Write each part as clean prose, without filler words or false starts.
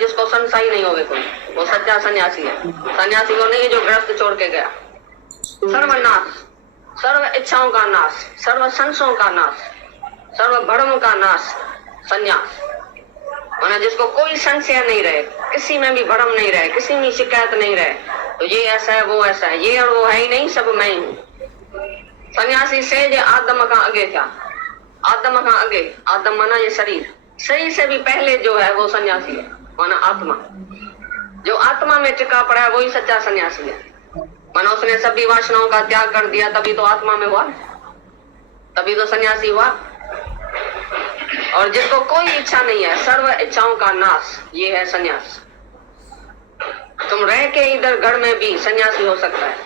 जिसको संसाई नहीं होवे कोई, वो सच्चा सन्यासी है। सन्यासी वो नहीं है जो गृहस्थ छोड़ के गया। सर्वनाश, सर्व इच्छाओं का नाश, सर्व संशयों का नाश, सर्व भ्रम का नाश, संन्यास। माना जिसको कोई संशय नहीं रहे, किसी में भी भ्रम नहीं रहे, किसी में शिकायत नहीं रहे, तो ये ऐसा है वो ऐसा है, ये और वो है ही नहीं, सब मैं ही हूँ। सन्यासी से जो आदम का आगे क्या, आदम का आगे, आदम माना ये शरीर, शरीर से भी पहले जो है वो सन्यासी है, माना आत्मा। जो आत्मा में टिका पड़ा है वही सच्चा सन्यासी है। माना उसने सभी वासनाओं का त्याग कर दिया, तभी तो आत्मा में हुआ, तभी तो सन्यासी हुआ। और जिसको कोई इच्छा नहीं है, सर्व इच्छाओं का नाश, ये है सन्यास। तुम रह के इधर घर में भी सन्यासी हो सकता है,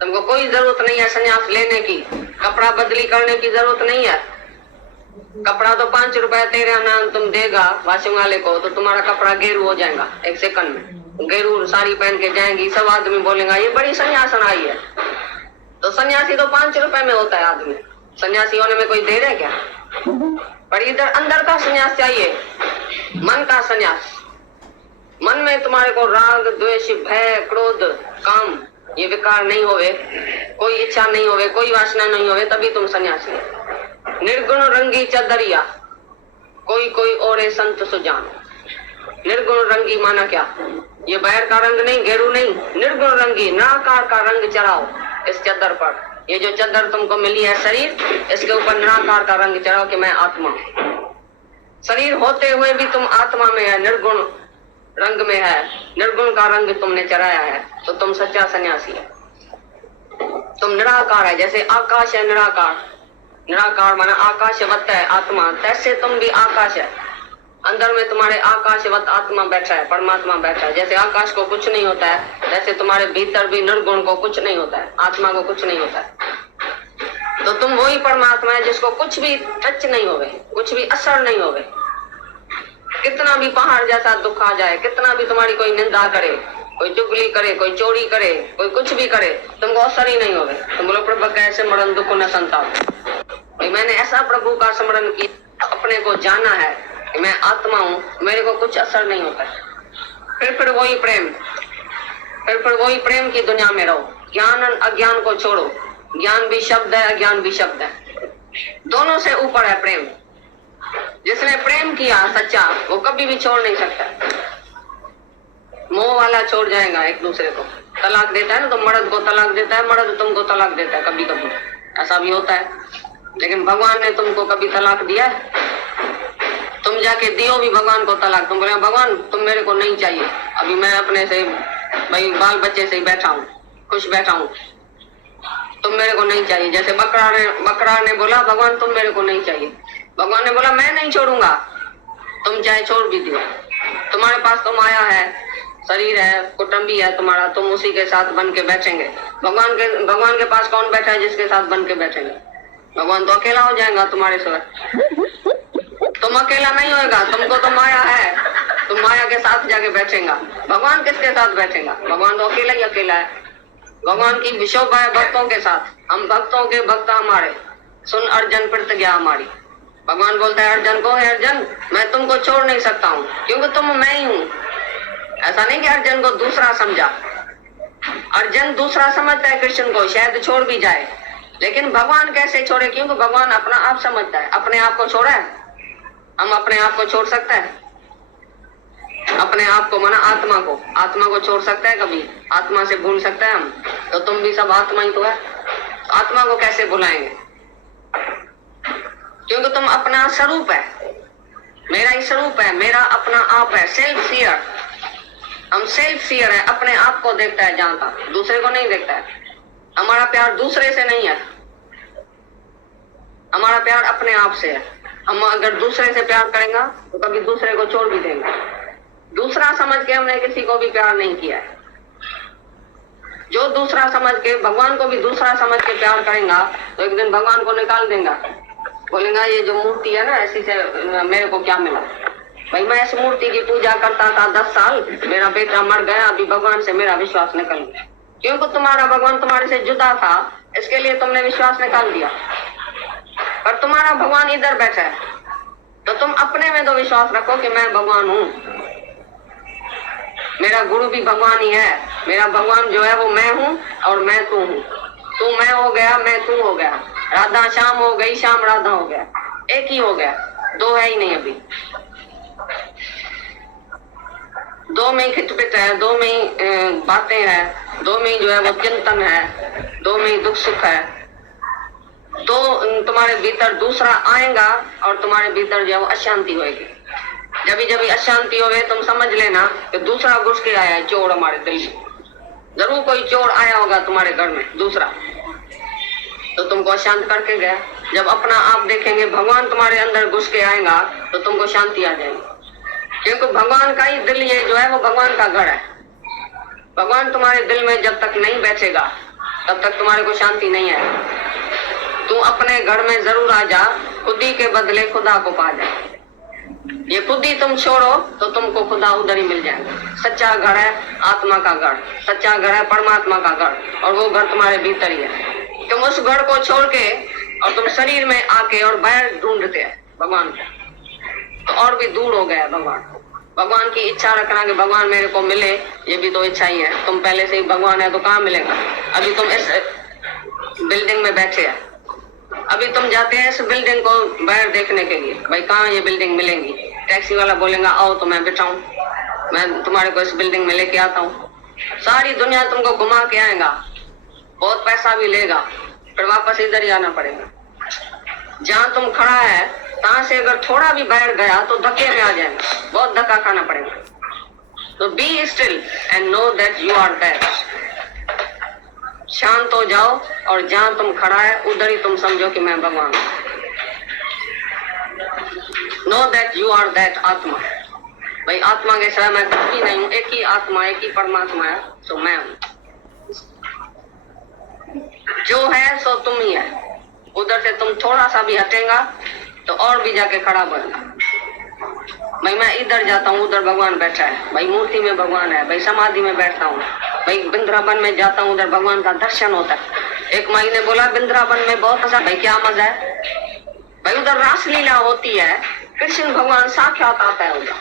तुमको कोई जरूरत नहीं है सन्यास लेने की, कपड़ा बदली करने की जरूरत नहीं है। कपड़ा तो 5 रुपए तेरे नाम तुम देगा वाशिंग वाले को, तो तुम्हारा कपड़ा गेरू हो जाएगा 1 सेकंड में। गेरू साड़ी पहन के जाएंगी, सब आदमी बोलेगा ये बड़ी सन्यासन आई है। तो सन्यासी तो 5 रुपए में होता है आदमी, सन्यासी होने में कोई देर है क्या? पर इधर अंदर का सन्यास चाहिए, मन का सन्यास। मन में तुम्हारे को राग द्वेष भय क्रोध काम ये विकार नहीं होवे, कोई इच्छा नहीं होवे, कोई वासना नहीं होवे, तभी तुम सन्यासी हो। निर्गुण रंगी चदरिया कोई कोई और संत सुजान। निर्गुण रंगी माना क्या, ये बाहर का रंग नहीं, गेरू नहीं, निर्गुण रंगी निराकार का रंग चढ़ाओ इस चद्दर पर। ये जो चद्दर तुमको मिली है शरीर, इसके ऊपर निराकार का रंग चढ़ाओ कि मैं आत्मा। शरीर होते हुए भी तुम आत्मा में है, निर्गुण रंग में है, निर्गुण का रंग तुमने चढ़ाया है, तो तुम सच्चा सन्यासी है। तुम निराकार है, जैसे आकाश है निराकार, निराकार माना आकाशवत है आत्मा, तैसे तुम भी आकाश है। अंदर में तुम्हारे आकाशवत आत्मा बैठा है, परमात्मा बैठा है। जैसे आकाश को कुछ नहीं होता है, जैसे तुम्हारे भीतर भी निर्गुण को कुछ नहीं होता है, आत्मा को कुछ नहीं होता है। तो तुम वही परमात्मा है जिसको कुछ भी टच नहीं होवे, कुछ भी असर नहीं होवे। कितना भी पहाड़ जैसा दुख आ जाए, कितना भी तुम्हारी कोई निंदा करे, कोई चुगली करे, कोई चोरी करे, कोई कुछ भी करे, तुमको असर ही नहीं होवे। तुम बोलो प्रभु कैसे मरण दुख न संताप। मैंने ऐसा प्रभु का स्मरण किया, अपने को जाना है कि मैं आत्मा हूँ, मेरे को कुछ असर नहीं होता है। फिर वही प्रेम, फिर वही प्रेम की दुनिया में रहो। ज्ञान अज्ञान को छोड़ो, ज्ञान भी शब्द है, अज्ञान भी शब्द है, दोनों से ऊपर है प्रेम। जिसने प्रेम किया सच्चा, वो कभी भी छोड़ नहीं सकता। मोह वाला छोड़ जाएगा एक दूसरे को, तलाक देता है ना, तो मर्द को तलाक देता है, मर्द तुमको तलाक देता है, कभी कभी ऐसा भी होता है। लेकिन भगवान ने तुमको कभी तलाक दिया है? तुम जाके दियो भी भगवान को तलाक, तुम बोले भगवान तुम मेरे को नहीं चाहिए, अभी मैं अपने से भाई बाल बच्चे से ही बैठा हूँ, खुश बैठा हूँ, तुम मेरे को नहीं चाहिए। जैसे बकरा ने बोला भगवान तुम मेरे को नहीं चाहिए, भगवान ने बोला मैं नहीं छोड़ूंगा, तुम चाहे छोड़ भी दियो। तुम्हारे पास तो माया है, शरीर है, कुटुंबी है तुम्हारा, तुम उसी के साथ बन के बैठेंगे। भगवान के पास कौन बैठा है जिसके साथ बन के बैठेंगे? भगवान तो अकेला हो जाएगा तुम्हारे साथ। तुम अकेला नहीं होएगा, तुमको तो माया है, तुम माया के साथ जाके बैठेगा। भगवान किसके साथ बैठेगा? भगवान तो अकेला ही अकेला है। भगवान की विशोभा है भक्तों के साथ, हम भक्तों के भक्त हमारे, सुन अर्जन प्रतिज्ञा हमारी। भगवान बोलता है अर्जन को, है अर्जन मैं तुमको छोड़ नहीं सकता हूँ, क्योंकि तुम मैं ही हूँ। ऐसा नहीं कि अर्जन को दूसरा समझा, अर्जन दूसरा समझता है कृष्ण को, शायद छोड़ भी जाए, लेकिन भगवान कैसे छोड़े? क्योंकि भगवान अपना आप समझता है। अपने आप को छोड़ा है, हम अपने आप को छोड़ सकते हैं? अपने आप को माना आत्मा को छोड़ सकता है कभी? आत्मा से भूल सकता है हम? तो तुम भी सब आत्मा ही तो है, आत्मा को कैसे भुलाएंगे? क्योंकि तुम अपना स्वरूप है, मेरा ही स्वरूप है, मेरा अपना आप है, सेल्फ फियर। हम सेल्फ फियर है, अपने आप को देखता है जहां तक, दूसरे को नहीं देखता है। हमारा प्यार दूसरे से नहीं है, हमारा प्यार अपने आप से है। हम अगर दूसरे से प्यार करेंगे तो कभी दूसरे को छोड़ भी देंगे। दूसरा समझ के हमने किसी को भी प्यार नहीं किया है। जो दूसरा समझ के, भगवान को भी दूसरा समझ के प्यार करेगा तो एक दिन भगवान को निकाल देगा, बोलेगा ये जो मूर्ति है ना, ऐसी से मेरे को क्या मिला? भाई मैं इस मूर्ति की पूजा करता था 10 साल, मेरा बेटा मर गया, अभी भगवान से मेरा विश्वास निकल गया। क्योंकि तुम्हारा भगवान तुम्हारे से जुदा था, इसके लिए तुमने विश्वास निकाल दिया। पर तुम्हारा भगवान इधर बैठा है, तो तुम अपने में तो विश्वास रखो कि मैं भगवान हूँ। मेरा गुरु भी भगवान ही है। मेरा भगवान जो है वो मैं हूँ और मैं तू हूँ। तू मैं हो गया, मैं तू हो गया। राधा श्याम हो गई, श्याम राधा हो गया, एक ही हो गया, दो है ही नहीं। अभी दो में ही खिटपिट है, दो में ही बातें हैं, दो में ही जो है वो चिंतन है, दो में ही दुख सुख है। तो तुम्हारे भीतर दूसरा आएगा और तुम्हारे भीतर जो है वो अशांति होगी। जब भी अशांति होवे तुम समझ लेना कि दूसरा घुस के आया है, चोर हमारे दिल में। जरूर कोई चोर आया होगा तुम्हारे घर में दूसरा, तो तुमको अशांत करके गया। जब अपना आप देखेंगे भगवान तुम्हारे अंदर घुस के आएगा तो तुमको शांति आ जाएगी, क्योंकि भगवान का ही दिल ये जो है वो भगवान का घर है। भगवान तुम्हारे दिल में जब तक नहीं बैठेगा तब तक तुम्हारे को शांति नहीं आएगी। तू अपने घर में जरूर आ जा, खुदी के बदले खुदा को पा जा। ये खुदी तुम छोड़ो तो तुमको खुदा उधर ही मिल जाएगा। सच्चा घर है आत्मा का घर, सच्चा घर है परमात्मा का घर, और वो घर तुम्हारे भीतर ही है। तुम उस घर को छोड़ के और तुम शरीर में आके और बाहर ढूंढते हैं भगवान को, तो और भी दूर हो गया भगवान। भगवान की इच्छा रखना कि भगवान मेरे को मिले, ये भी तो इच्छा ही है। तुम पहले से ही भगवान है तो कहाँ मिलेगा? अभी तुम इस बिल्डिंग में बैठे हैं, अभी तुम जाते हैं इस बिल्डिंग को बाहर देखने के लिए, भाई कहाँ ये बिल्डिंग मिलेंगी। टैक्सी वाला बोलेगा आओ तो मैं बिठाऊं, मैं तुम्हारे को इस बिल्डिंग में लेके आता हूँ। सारी दुनिया तुमको घुमा के आएगा, बहुत पैसा भी लेगा, फिर वापस इधर ही आना पड़ेगा। जहाँ तुम खड़ा है तहाँ से अगर थोड़ा भी बाहर गया तो धक्के में आ जाएगा, बहुत धक्का खाना पड़ेगा। तो be still and know that you are that. शांत हो जाओ और जहाँ तुम खड़ा है उधर ही तुम समझो कि मैं भगवान हूँ। Know that you are that आत्मा। भाई आत्मा के सिवा मैं कुछ भी नहीं हूँ, एक ही आत्मा, एक ही परमात्मा है, तो मैं हूँ। जो है सो तुम ही है। उधर से तुम थोड़ा सा भी हटेगा तो और भी जाके खड़ा बनेगा। भाई मैं इधर जाता हूँ उधर भगवान बैठा है, भाई मूर्ति में भगवान है, भाई समाधि में बैठता हूँ, भाई वृंदावन में जाता हूँ उधर भगवान का दर्शन होता है। एक माई ने बोला वृंदावन में बहुत अच्छा, भाई क्या मजा है, भाई उधर रासलीला होती है, कृष्ण भगवान साक्षात आता है उधर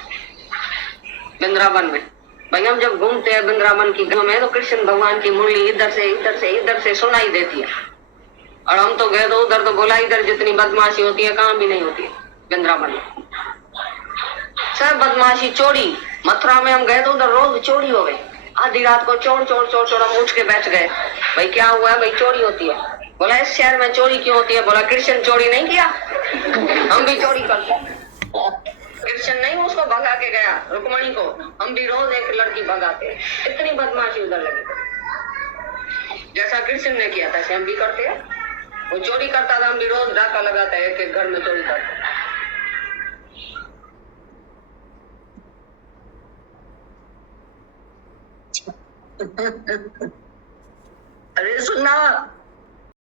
वृंदावन में। भाई हम जब घूमते हैं वृंदावन की गली में तो कृष्ण भगवान की मुरली इधर से सुनाई देती है, और हम तो गए तो उधर तो बोला इधर जितनी बदमाशी होती है कहाँ भी नहीं होती है वृंदावन में। सब बदमाशी चोरी, मथुरा में हम गए तो उधर रोज चोरी हो गई, आधी रात को चोर चोर चोर चोर, हम उठ के बैठ गए, भाई क्या हुआ है? भाई चोरी होती है। बोला इस शहर में चोरी क्यों होती है? बोला कृष्ण चोरी नहीं किया, हम भी चोरी करते हैं। कृष्ण नहीं उसको भगा के गया रुक्मणी को, हम भी रोज एक लड़की भगाते हैं। इतनी बदमाशी उधर लगी, जैसा कृष्ण ने किया था हम भी करते हैं। वो चोरी करता था, हम भी रोज डाका लगाते हैं, एक घर में चोरी करते। अरे सुनना